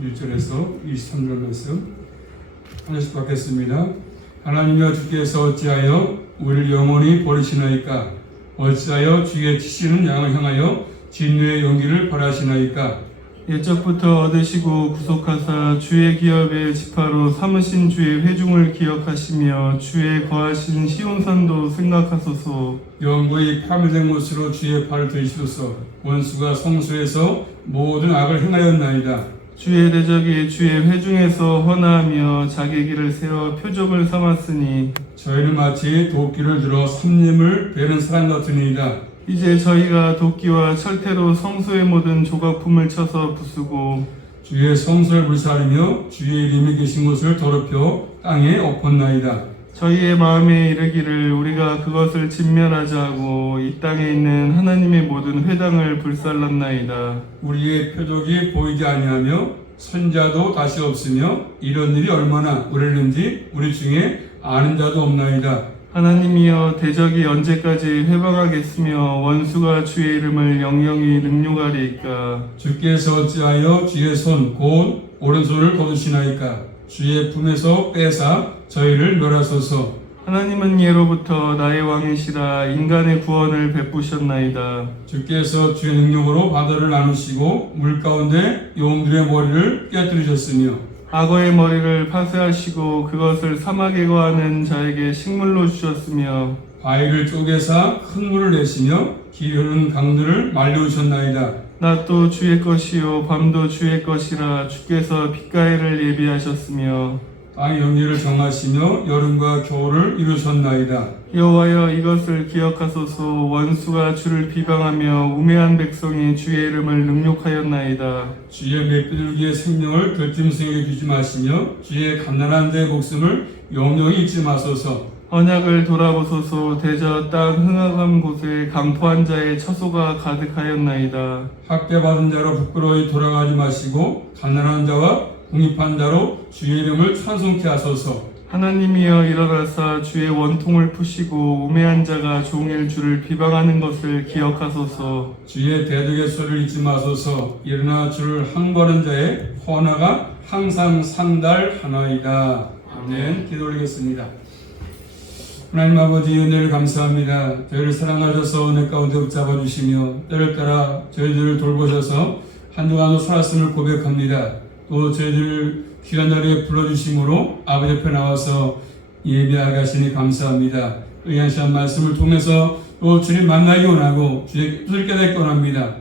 1절에서 23절 말씀 하나씩 받겠습니다. 하나님이여 주께서 어찌하여 우리를 영원히 버리시나이까? 어찌하여 주의 치시는 양을 향하여 진노의 용기를 바라시나이까? 옛적부터 얻으시고 구속하사 주의 기업의 지파로 삼으신 주의 회중을 기억하시며 주의 거하신 시온산도 생각하소서. 영구히 파멸된 못으로 주의 팔을 들이시소서. 원수가 성소에서 모든 악을 행하였나이다. 주의 대적이 주의 회중에서 헌화하며 자기 길을 세워 표적을 삼았으니 저희는 마치 도끼를 들어 삼림을 베는 사람 같으니이다. 이제 저희가 도끼와 철퇴로 성소의 모든 조각품을 쳐서 부수고 주의 성소를 불사르며 주의 이름이 계신 곳을 더럽혀 땅에 엎었나이다. 저희의 마음에 이르기를 우리가 그것을 진멸하자 하고 이 땅에 있는 하나님의 모든 회당을 불살랐나이다. 우리의 표적이 보이지 아니하며 선자도 다시 없으며 이런 일이 얼마나 오래는지 우리 중에 아는 자도 없나이다. 하나님이여 대적이 언제까지 회방하겠으며 원수가 주의 이름을 영영히 능욕하리이까? 주께서 어찌하여 주의 손 곧 오른손을 거두시나이까? 주의 품에서 빼사 저희를 멸하소서. 하나님은 예로부터 나의 왕이시라 인간의 구원을 베푸셨나이다. 주께서 주의 능력으로 바다를 나누시고 물가운데 용들의 머리를 깨뜨리셨으며 악어의 머리를 파쇄하시고 그것을 사막에 거하는 자에게 식물로 주셨으며 바위를 쪼개사 큰 물을 내시며 기 흐르는 강들을 말려주셨나이다. 낮도 주의 것이요 밤도 주의 것이라 주께서 빛가해를 예비하셨으며 땅의 영예를 정하시며 여름과 겨울을 이루셨나이다. 여호와여 이것을 기억하소서. 원수가 주를 비방하며 우매한 백성이 주의 이름을 능욕하였나이다. 주의 맷비둘기의 생명을 들짐승에게 주지 마시며 주의 갓난한 자의 목숨을 영영히 잊지 마소서. 언약을 돌아보소서. 대저 땅 흥악한 곳에 강포한 자의 처소가 가득하였나이다. 학대받은 자로 부끄러이 돌아가지 마시고 갓난한 자와 궁입한 자로 주의 이름을 찬송케 하소서. 하나님이여 일어나사 주의 원통을 푸시고 우매한 자가 종일 주를 비방하는 것을 기억하소서. 주의 대적의 소리를 잊지 마소서. 일어나 주를 항거하는 자의 헌화가 항상 상달하나이다. 아멘. 기도 올리겠습니다. 하나님 아버지 은혜를 감사합니다. 저희를 사랑하셔서 은혜 가운데 붙잡아 주시며 때를 따라 저희들을 돌보셔서 한 주간도 살았음을 고백합니다. 또 저희들을 귀한 자리에 불러주심으로 아버지 옆에 나와서 예배하게 하시니 감사합니다. 의한 시간 말씀을 통해서 또 주님 만나기 원하고 주의 뜻을 깨닫기 원합니다.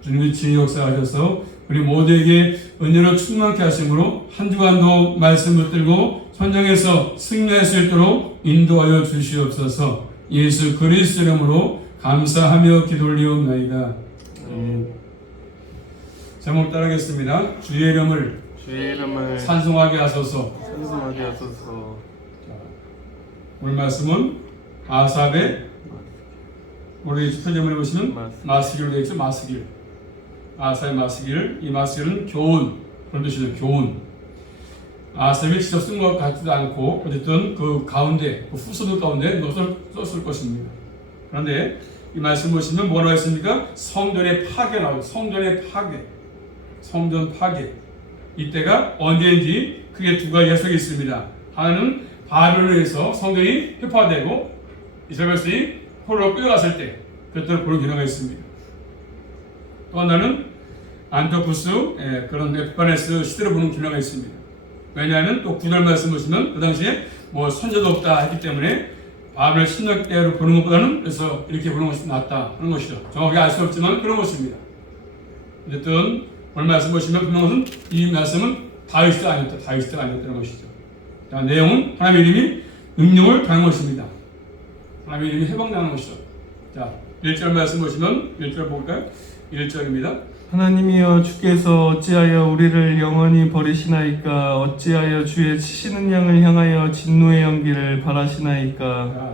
주님이 진히 역사하셔서 우리 모두에게 은혜로 충만케 하심으로 한 주간도 말씀 붙들고 선정해서 승리할 수 있도록 인도하여 주시옵소서. 예수 그리스도 이름으로 감사하며 기도 올리옵나이다. 제목 따르겠습니다. 주의 이름을 찬송하게 하소서. 찬송하게 하소서. 오늘 말씀은 아삽의 우리 표제문에 보시면 마스길로 되어 있죠. 마스길. 아삽의 마스길. 이 마스길은 교훈 그런 뜻이죠. 교훈. 아삽이 직접 쓴 것 같지도 않고 어쨌든 그 가운데 그 후서들 가운데 썼을 것입니다. 그런데 이 말씀 보시면 뭐라고 했습니까? 성전의 파괴 나와요. 성전의 파괴. 성전 파괴. 이때가 언제인지 크게 두 가지 해석이 있습니다. 하나는 바벨론에서 성전이 회파되고 이스라엘 백성이 포로로 끌려갔을 때 그때를 보는 경우가 있습니다. 또 하나는 안토쿠스 그런 에피파네스 시대를 보는 경우가 있습니다. 왜냐하면 또 구절 말씀 보시면 그 당시에 뭐 선자도 없다 했기 때문에 바벨론 침략 때를 보는 것보다는 그래서 이렇게 보는 것이 낫다 하는 것이죠. 정확히 알 수 없지만 그런 것입니다. 어쨌든 오늘 말씀 보시면 분명한 것은 이 말씀은 다윗 때가 아니었다. 다윗 때가 아니었다는 것이죠. 자, 내용은 하나님의 이름이 능력을 당한 것입니다. 하나님의 이름이 해방당하는 것이죠. 자, 1절 말씀 보시면 1절 볼까요? 1절입니다. 하나님이여 주께서 어찌하여 우리를 영원히 버리시나이까? 어찌하여 주의 치시는 양을 향하여 진노의 연기를 바라시나이까?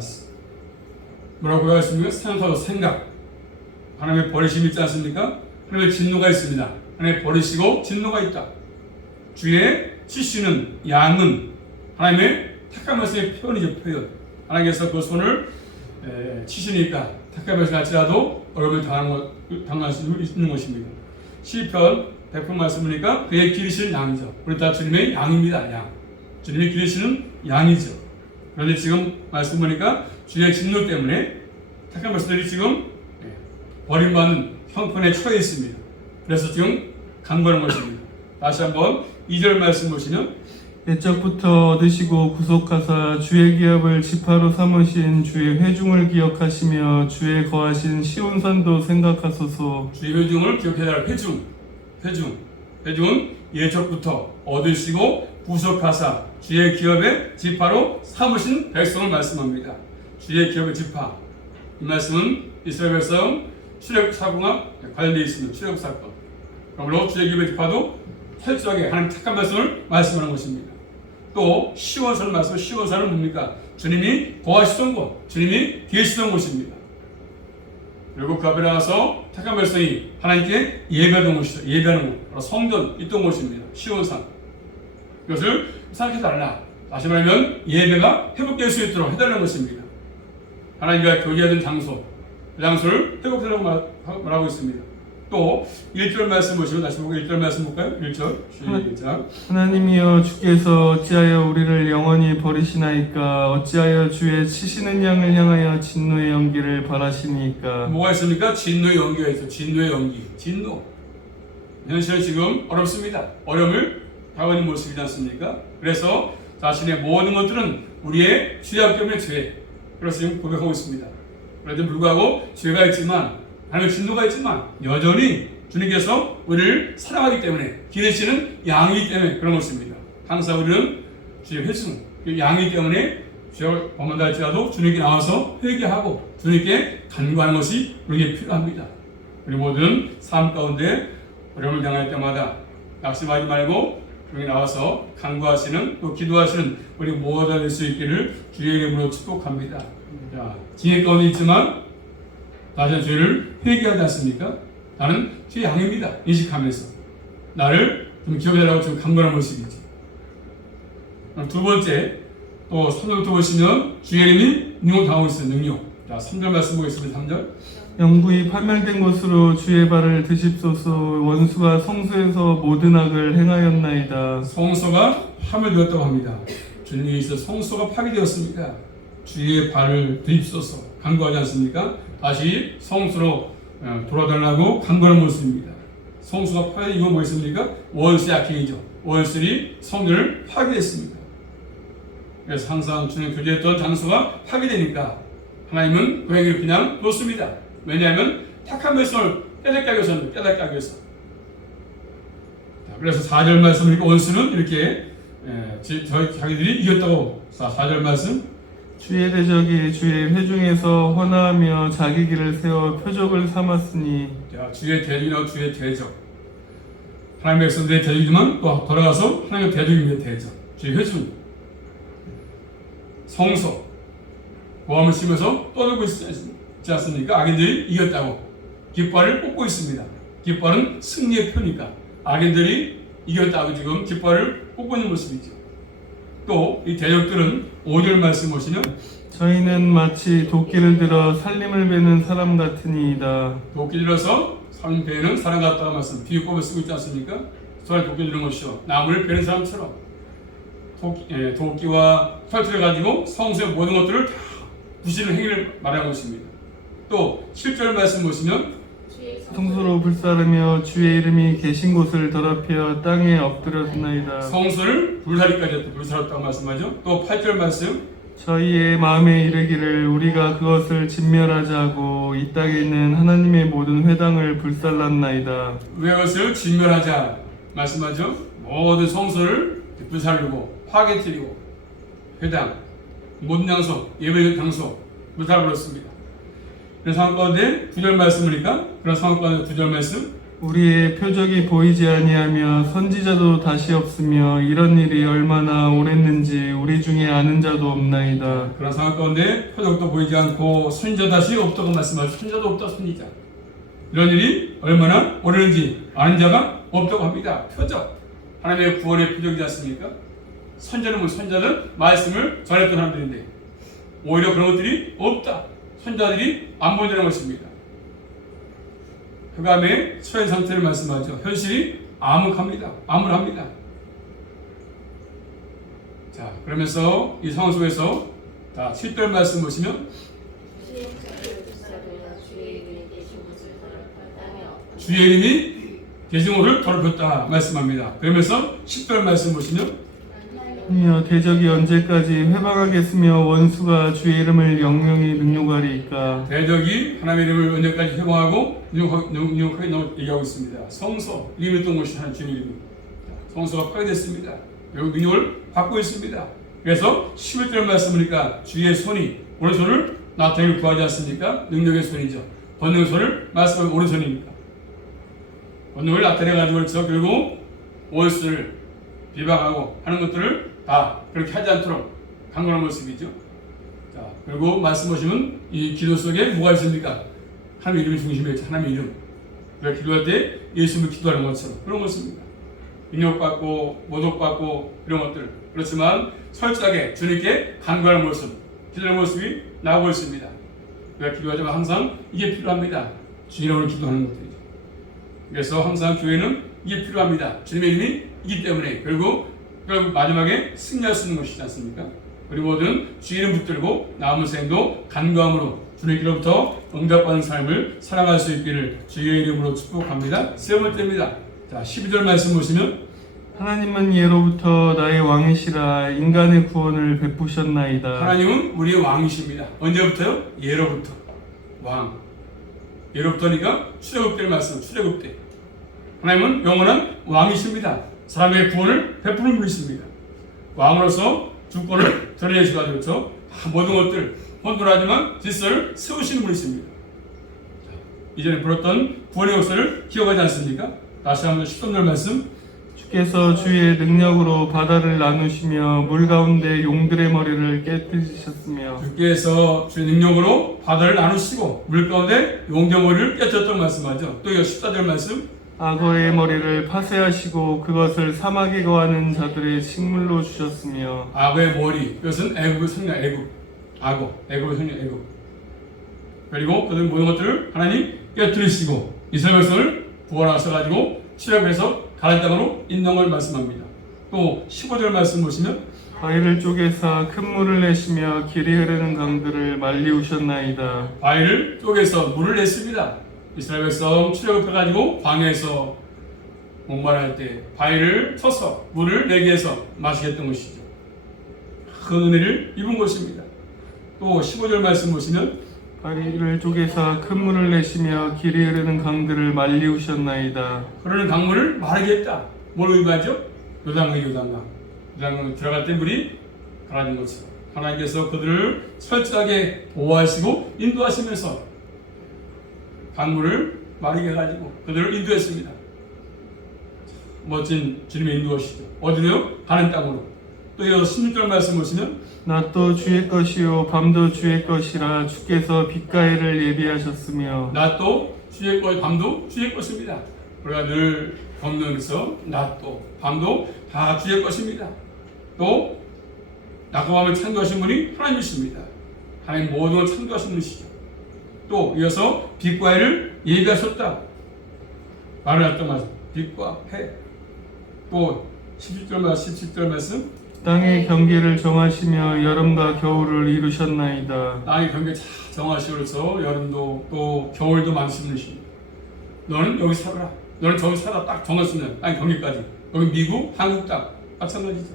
뭐라고 하였습니까? 생각. 하나님의 버리심이 있지 않습니까? 하나님의 진노가 있습니다. 하나님의 버리시고 진노가 있다. 주의 치시는 양은 하나님의 택한 말씀의 표현이죠. 표현. 하나님께서 그 손을 치시니까 택한 말씀 같지라도 어려움을 당할 수 있는 것입니다. 시편 베푼 말씀이니까 그의 기르시는 양이죠. 우리 다 주님의 양입니다. 양. 주님이 기르시는 양이죠. 그런데 지금 말씀 보니까 주의 진노 때문에 택한 백성들이 지금 버림받는 형편에 처해 있습니다. 그래서 지금 간구하는 것입니다. 다시 한번 2절 말씀 보시면 옛적부터 얻으시고 구속하사 주의 기업을 지파로 삼으신 주의 회중을 기억하시며 주의 거하신 시온산도 생각하소서. 주의 회중을 기억해달라. 회중은 예적부터 얻으시고 구속하사 주의 기업의 지파로 삼으신 백성을 말씀합니다. 주의 기업의 지파. 이 말씀은 이스라엘 백성 출애굽 사건과 관련되어 있습니다. 출애굽 사건. 그러므로 주의 기업의 지파도 철저하게 하나님 택한 백성을 말씀하는 것입니다. 또 시온산을 말씀, 시온산은 뭡니까? 주님이 거하시던 곳, 주님이 계시던 곳입니다. 그리고 그 앞에 나가서 택한 백성이 하나님께 예배하는 곳이죠. 예배하는 곳, 바로 성전 있던 곳입니다. 시온산. 이것을 생각해달라. 다시 말하면 예배가 회복될 수 있도록 해달라는 것입니다. 하나님과 교제하던 장소, 그 장소를 회복하라고 말하고 있습니다. 또 1절 말씀 보시면 다시 보고 1절 말씀 볼까요? 1절 시작. 하나님이여 주께서 어찌하여 우리를 영원히 버리시나이까 어찌하여 주의 치시는 양을 향하여 진노의 연기를 바라시니까. 뭐가 있습니까? 진노의 연기가 있어요. 진노의 연기. 진노. 현실은 지금 어렵습니다. 어려움을 당하는 모습이지 않습니까? 그래서 자신의 모든 것들은 우리의 죄악 때문에 죄. 그래서 지금 고백하고 있습니다. 그래도 불구하고 죄가 있지만 하나님의 진노가 있지만 여전히 주님께서 우리를 사랑하기 때문에 기르시는 양이기 때문에 그런 것입니다. 항상 우리는 주의 회중, 양이기 때문에 죄를 범한다 할지라도 주님께 나와서 회개하고 주님께 간구하는 것이 우리에게 필요합니다. 우리 모든 삶 가운데 어려움을 당할 때마다 낙심하지 말고 주님께 나와서 간구하시는 또 기도하시는 우리 모두가 될 수 있기를 주의 이름으로 축복합니다. 자, 징계 가운데 있지만 자신의 죄를 회개하지 않습니까? 나는 주의 양입니다. 인식하면서 나를 좀 기억해달라고 지금 간구하는 모습이죠. 두 번째 또 3절부터 보시면 주의 이름이 능욕당하고 있어요. 능욕. 자, 3절 말씀 보겠습니다. 3절. 영구히 파멸된 것으로 주의 발을 드십소서. 원수가 성소에서 모든 악을 행하였나이다. 성소가 파멸되었다고 합니다. 주님이 있어 성소가 파괴되었습니다. 주의 발을 드십소서 간구하지 않습니까? 다시 성소로 돌아달라고 간구하는 모습입니다. 성소가 파괴된 이유가 뭐였습니까? 원수의 악행이죠. 원수들이 성전을 파괴했습니다. 그래서 항상 주님 교제했던 장소가 파괴되니까 하나님은 그 행위를 그냥 놓습니다. 왜냐하면 택한 백성을 깨닫게 하기 위해서는 깨닫게 하기 위해서. 그래서 4절 말씀이니까 원수는 이렇게 자기들이 이겼다고 4절 말씀. 주의 대적이 주의 회중에서 헌화하며 자기 길을 세워 표적을 삼았으니. 자, 주의 대적이나 주의 대적. 하나님의 백성들의 대적이지만 또 돌아가서 하나님의 대적입니다. 대적. 주의 회중. 성소. 고함을 치면서 떠들고 있지 않습니까? 악인들이 이겼다고 깃발을 뽑고 있습니다. 깃발은 승리의 표니까 악인들이 이겼다고 지금 깃발을 뽑고 있는 모습이죠. 또 이 대적들은 5절 말씀 보시면 저희는 마치 도끼를 들어 살림을 베는 사람 같으니이다. 도끼 들어서 살림 베는 사람 같다고 말씀 비유법을 쓰고 있지 않습니까? 손에 도끼 들은 것이요 나무를 베는 사람처럼 도끼와 철퇴를 가지고 성소의 모든 것들을 다 부시는 행위를 말하는 것입니다. 또 7절 말씀 보시면 성소로 불사르며 주의 이름이 계신 곳을 더럽혀 땅에 엎드렸나이다. 성소를 불사리까지 했다. 불사렸다고 말씀하죠. 또 8절 말씀 저희의 마음에 이르기를 우리가 그것을 진멸하자고 이 땅에 있는 하나님의 모든 회당을 불살랐나이다. 그것을 진멸하자 말씀하죠. 모든 성소를 불살르고 파괴뜨리고 회당 모든 장소 예배 장소 불살버렸습니다. 그런 상황 가운데 9절 말씀이니까 그런 상황 가운데 9절 말씀 우리의 표적이 보이지 아니하며 선지자도 다시 없으며 이런 일이 얼마나 오랬는지 우리 중에 아는 자도 없나이다. 그런 상황 가운데 표적도 보이지 않고 선지자 다시 없다고 말씀하시고 선지자도 없다 선지자 이런 일이 얼마나 오랬는지 아는 자가 없다고 합니다. 표적 하나님의 구원의 표적이지 않습니까? 선지자는 뭐 선지자는 말씀을 전했던 사람들인데 오히려 그런 것들이 없다. 선지자들이 안 보인다는 것입니다. 흑암의 처해 상태를 말씀하죠. 현실이 암울합니다. 자, 그러면서 이 상황 속에서 자, 7절 말씀 보시면 주의 이름이 계신 곳을 더럽혔다 말씀합니다. 그러면서 10절 말씀 보시면 이여 대적이 언제까지 회방하겠으며 원수가 주의 이름을 영영히 능욕하리이까. 대적이 하나님의 이름을 언제까지 회방하고 능욕하게 얘기하고 있습니다. 성소 이름이 있던 곳이 하나님 주의 이름이 성소가 파괴됐습니다. 결국 능력을 받고 있습니다. 그래서 11절 말씀이니까 주의 손이 오른손을 나타내기를 구하지 않습니까? 능력의 손이죠. 권능의 손을 말씀하면 오른손입니다. 권능을 나타내가지고 그래서 결국 원수를 비방하고 하는 것들을 다 그렇게 하지 않도록 강건한 모습이죠. 자, 그리고 말씀 보시면 이 기도 속에 뭐가 있습니까? 하나님 이름이 중심에 있죠. 하나님 이름. 우리가 기도할 때 예수님을 기도하는 것처럼 그런 것입니다. 능력받고 모독받고 이런 것들. 그렇지만 철저하게 주님께 간구하는 모습, 기도하는 모습이 나오고 있습니다. 우리가 기도하지만 항상 이게 필요합니다. 주님으로 기도하는 것들이죠. 그래서 항상 교회는 이게 필요합니다. 주님의 이름이 이기 때문에 결국 마지막에 승리할 수 있는 것이지 않습니까? 우리 모든 주 이름 붙들고 남은 생도 간구함으로 주님께로부터 응답받는 삶을 살아갈 수 있기를 주의 이름으로 축복합니다. 세 번째입니다. 자, 12절 말씀 보시면 하나님은 예로부터 나의 왕이시라 인간의 구원을 베푸셨나이다. 하나님은 우리의 왕이십니다. 언제부터요? 예로부터. 왕. 예로부터니까 출애굽 때 말씀, 출애굽 때. 하나님은 영원한 왕이십니다. 사람의 구원을 베푸는 분이십니다. 왕으로서 주권을 드러내시고 그렇죠? 모든 것들 혼돈하지만 질서를 세우시는 분이십니다. 이전에 불었던 구원의 역사를 기억하지 않습니까? 다시 한번 13절 말씀. 주께서 주의 능력으로 바다를 나누시며 물 가운데 용들의 머리를 깨뜨리셨으며 주께서 주의 능력으로 바다를 나누시고 물 가운데 용들의 머리를 깨뜨렸다고 말씀하죠. 또 14절 말씀. 악어의 머리를 파쇄하시고 그것을 사막에 거하는 자들의 식물로 주셨으며 악어의 머리, 그것은 애굽의 성령 애굽, 악어, 애굽의 성령 애굽. 그리고 그들 모든 것들을 하나님 깨뜨리시고 이스라엘 백성을 구원하셔가지고 출애굽해서 가나안 땅으로 인도를 말씀합니다. 또 15절 말씀 보시면 바위를 쪼개서 큰 물을 내시며 길이 흐르는 강들을 말리우셨나이다. 바위를 쪼개서 물을 냈습니다. 이스라엘 백성 출애굽해가지고 광야에서 목말할 때 바위를 쳐서 물을 내게 해서 마시게 했던 것이죠. 큰 은혜를 입은 것입니다. 또 15절 말씀 보시면 바위를 쪼개서 큰 물을 내시며 길이 흐르는 강들을 말리우셨나이다. 흐르는 강물을 마르게 했다. 뭘 의미하죠? 요단강 들어갈 때 물이 가라진 것처럼 하나님께서 그들을 철저하게 보호하시고 인도하시면서 강물을 마르게 해가지고 그들을 인도했습니다. 멋진 주님의 인도하시죠. 어디로요? 가는 땅으로. 또 이어서 16절 말씀 보시면 낮도 주의 것이요 밤도 주의 것이라 주께서 빛가에를 예비하셨으며 낮도 주의 것, 밤도 주의 것입니다. 우리가 늘 경전에서 낮도 밤도 다 주의 것입니다. 또 낮과 밤을 창조하신 분이 하나님이십니다. 하나님 모든 걸 창조하신 분이시죠. 또 이어서 빛과 해를 예비하셨다. 말을 했던 말씀. 빛과 해. 또 17절 말씀. 땅의 경계를 정하시며 여름과 겨울을 이루셨나이다. 땅의 경계 잘 정하시면서 여름도 또 겨울도 만드시는 분이십니다. 너는 여기 살아라. 너는 저기 살아. 딱 정했으면 땅의 경계까지. 여기 미국, 한국 땅 마찬가지죠.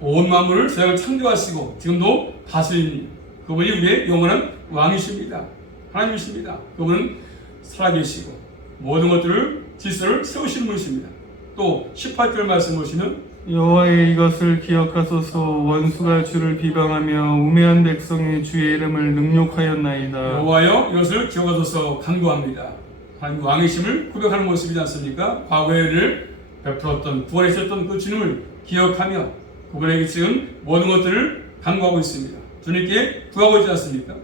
온 만물을 세상을 창조하시고 지금도 다스립니다. 그분이 우리의 영원한 왕이십니다. 하나님이십니다. 그분은 살아계시고 모든 것들을 질서를 세우시는 분이십니다. 또 18절 말씀 보시면 여호와의 이것을 기억하소서 원수가 주를 비방하며 우매한 백성이 주의 이름을 능욕하였나이다. 여호와여 이것을 기억하소서 간구합니다. 하나님 왕이심을 고백하는 모습이지 않습니까? 과거에를 베풀었던 구원했었던 그 주님을 기억하며 그분에게 지금 모든 것들을 간구하고 있습니다. 주님께 구하고 있지 않습니까?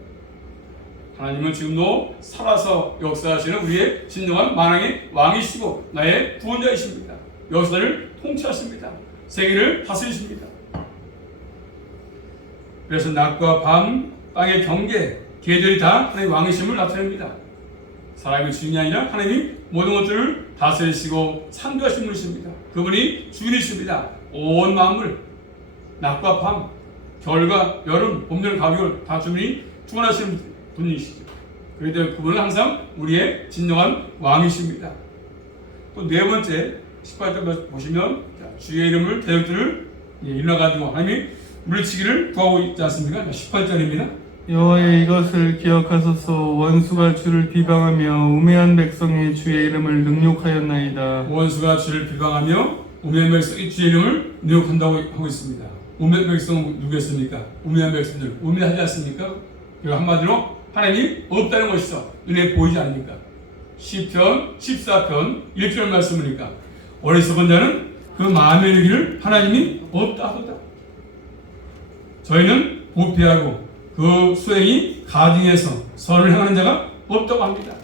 하나님은 지금도 살아서 역사하시는 우리의 진정한 만왕의 왕이시고 나의 구원자이십니다. 역사를 통치하십니다. 세계를 다스리십니다. 그래서 낮과 밤, 땅의 경계, 계절이 다 하나님의 왕이심을 나타냅니다. 사람이 주인이 아니라 하나님이 모든 것들을 다스리시고 창조하신 분이십니다. 그분이 주인이십니다. 온 만물, 낮과 밤, 겨울과 여름, 봄, 여름, 가을, 겨울 다 주인이 주관하시는 분이시죠. 그렇기 때문에 그분은 항상 우리의 진정한 왕이십니다. 또 네 번째 18절 보시면 주의 이름을 대적들을 일러가지고 하나님이 물리치기를 구하고 있지 않습니까? 18절입니다. 여호와의 이것을 기억하소서. 원수가 주를 비방하며 우매한 백성이 주의 이름을 능욕하였나이다. 원수가 주를 비방하며 우매한 백성이 주의 이름을 능욕한다고 하고 있습니다. 우매한 백성은 누구였습니까? 우매한 백성들, 우매하지 않습니까? 그리고 한마디로 하나님이 없다는 것이죠. 눈에 보이지 않으니까. 시편 14편 1절 말씀이니까 어리석은 자는 그 마음에 이르기를 하나님이 없다 하도다. 저희는 부패하고 그 수행이 가증해서 선을 행하는 자가 없다고 합니다.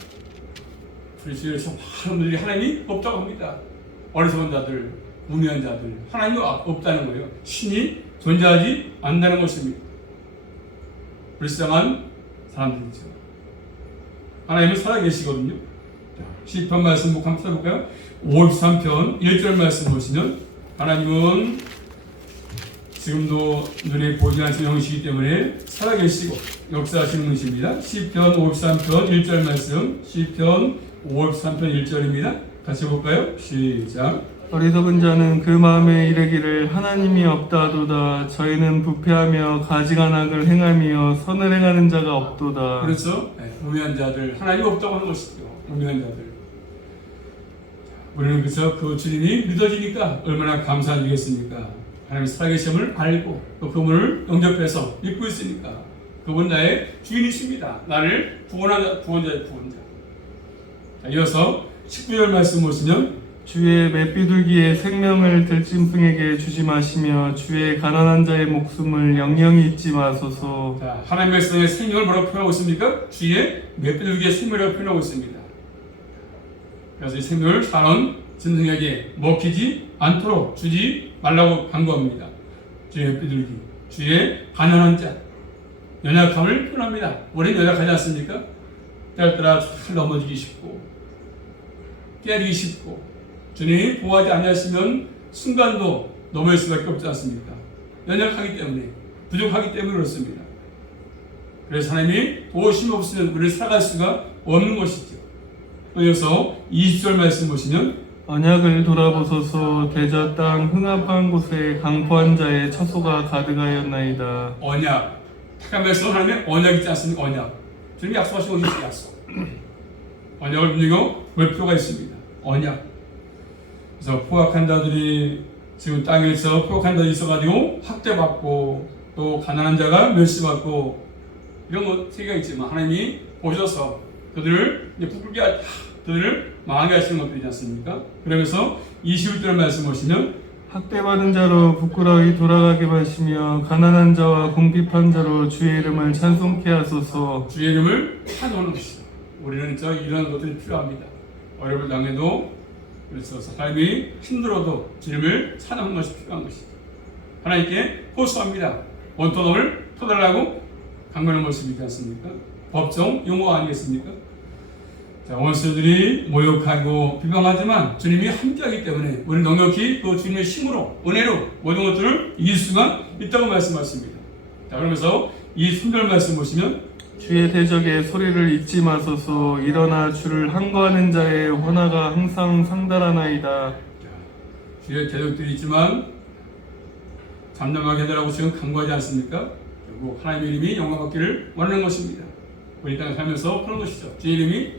프리스에서 많은 분들이 하나님이 없다고 합니다. 어리석은 자들, 무미한 자들, 하나님이 없다는 거예요. 신이 존재하지 않는다는 것입니다. 불쌍한 사람들이죠. 하나님은 살아계시거든요. 시편 말씀 한번 써볼까요? 53편 1절 말씀 보시면 하나님은 지금도 눈에 보이지 않는 영이시기 때문에 살아계시고 역사하시는 분이십니다. 시편 53편 1절 말씀, 시편 53편 1절입니다. 같이 볼까요? 시작. 어리석은 자는 그 마음에 이르기를 하나님이 없다 하도다. 저희는 부패하며 가증한 악을 행하며 선을 행하는 자가 없도다. 그렇죠? 네, 우매한 자들, 하나님이 없다고 하는 것이죠. 우매한 자들. 우리는 그래서 그 주님이 믿어지니까 얼마나 감사하겠습니까? 하나님의 살아계심을 알고 또 그분을 영접해서 믿고 있으니까 그분 나의 주인이십니다. 나를 구원자의 구원자. 자, 이어서 19절 말씀 보시면 주의 맷비둘기의 생명을 들짐승에게 주지 마시며 주의 가난한 자의 목숨을 영영히 잊지 마소서. 자, 하나님의 백성의 생명을 뭐라고 표현하고 있습니까? 주의 맷비둘기의 생명이라고 표현하고 있습니다. 그래서 이 생명을 사는 짐승에게 먹히지 않도록 주지 말라고 강구합니다. 주의 맷비둘기, 주의 가난한 자, 연약함을 표현합니다. 우리는 연약하지 않습니까? 때를 따라 잘 넘어지기 쉽고 깨지기 쉽고 주님이 보호하지 않으시면 순간도 넘어질 수밖에 없지 않습니까? 연약하기 때문에, 부족하기 때문에 그렇습니다. 그래서 하나님이 도우심이 없으면 우리를 살아갈 수가 없는 것이죠. 또 이어서 20절 말씀 보시면 언약을 돌아보소서. 대저 땅 흥합한 곳에 강포한 자의 처소가 가득하였나이다. 언약, 택한 백성 하나님의 언약 있지 않습니까? 언약. 주님이 약속하신 것이 있어요. 약속. 언약을 믿고 볼 필요가 있습니다. 언약. 그래서 포악한 자들이 지금 땅에서 포악한 자들이 있어가지고 학대받고 또 가난한 자가 멸시받고 이런 것 세계가 있지만 하나님이 보셔서 그들을 부끄럽게 그들을 망하게 하시는 것들이지 않습니까? 그러면서 21절 말씀 보시면 학대받은 자로 부끄러이 돌아가게 하시며 가난한 자와 궁핍한 자로 주의 이름을 찬송케 하소서. 주의 이름을 찬송하는 것이죠. 우리는 이런 것들이 필요합니다. 어려움을 당해도 그래서 삶이 힘들어도 주님을 찬양하는 것이 필요한 것이죠. 하나님께 호소합니다. 원통함을 터달라고 강구하는 모습이지 않습니까? 법정 용어 아니겠습니까? 자, 원수들이 모욕하고 비방하지만 주님이 함께하기 때문에 우리는 넉넉히 그 주님의 힘으로 은혜로 모든 것들을 이길 수가 있다고 말씀하십니다. 자, 그러면서 이 3절 말씀 보시면 주의 대적의 소리를 잊지 마소서. 일어나 주를 항거하는 자의 헌화가 항상 상달하나이다. 주의 대적들이 있지만 잠잠하게 해달라고 지금 강구하지 않습니까? 결국 하나님의 이름이 영광받기를 원하는 것입니다. 우리 땅에 살면서 그런 것이죠. 주의 이름이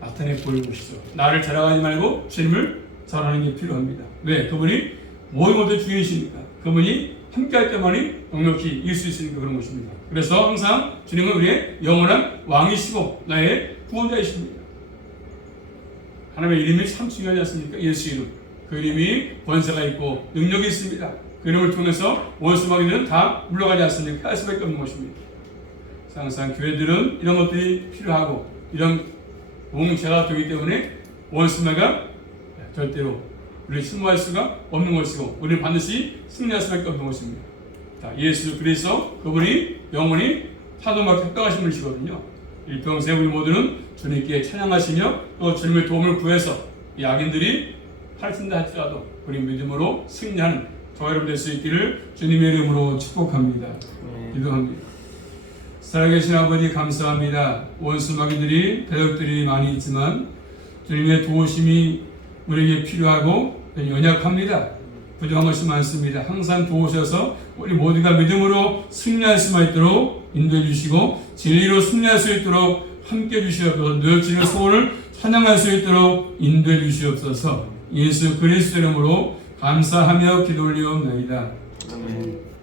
나타내 보이는 것이죠. 나를 자랑하지 말고 주님을 자랑하는 게 필요합니다. 왜? 그분이 모든 것의 주인이시니까. 그분이 함께할 때만이 넉넉히 이길 수 있으니까 그런 것입니다. 그래서 항상 주님은 우리의 영원한 왕이시고 나의 구원자이십니다. 하나님의 이름이 참 중요하지 않습니까? 예수 이름. 그 이름이 권세가 있고 능력이 있습니다. 그 이름을 통해서 원수마귀들은 다 물러가지 않습니까? 할 수밖에 없는 것입니다. 항상 교회들은 이런 것들이 필요하고 이런 공동체가 되기 때문에 원수마귀가 절대로 우리를 침몰할 수가 없는 것이고 우리는 반드시 승리할 수밖에 없는 것입니다. 자, 예수 그리스도 그분이 영원히 사도마귀 합당하신 분이시거든요. 일평생 우리 모두는 주님께 찬양하시며 또 주님의 도움을 구해서 이 악인들이 팔친다 할지라도 우리 믿음으로 승리하는 저와 여러분 될 수 있기를 주님의 이름으로 축복합니다. 기도합니다. 살아계신 아버지 감사합니다. 원수 마귀들이 대적들이 많이 있지만 주님의 도우심이 우리에게 필요하고 연약합니다. 부족한 것이 많습니다. 항상 도우셔서 우리 모두가 믿음으로 승리할 수만 있도록 인도해 주시고 진리로 승리할 수 있도록 함께 주시옵소서. 늘 주님의 소원을 찬양할 수 있도록 인도해 주시옵소서. 예수 그리스도 이름으로 감사하며 기도 올리옵나이다. 아멘.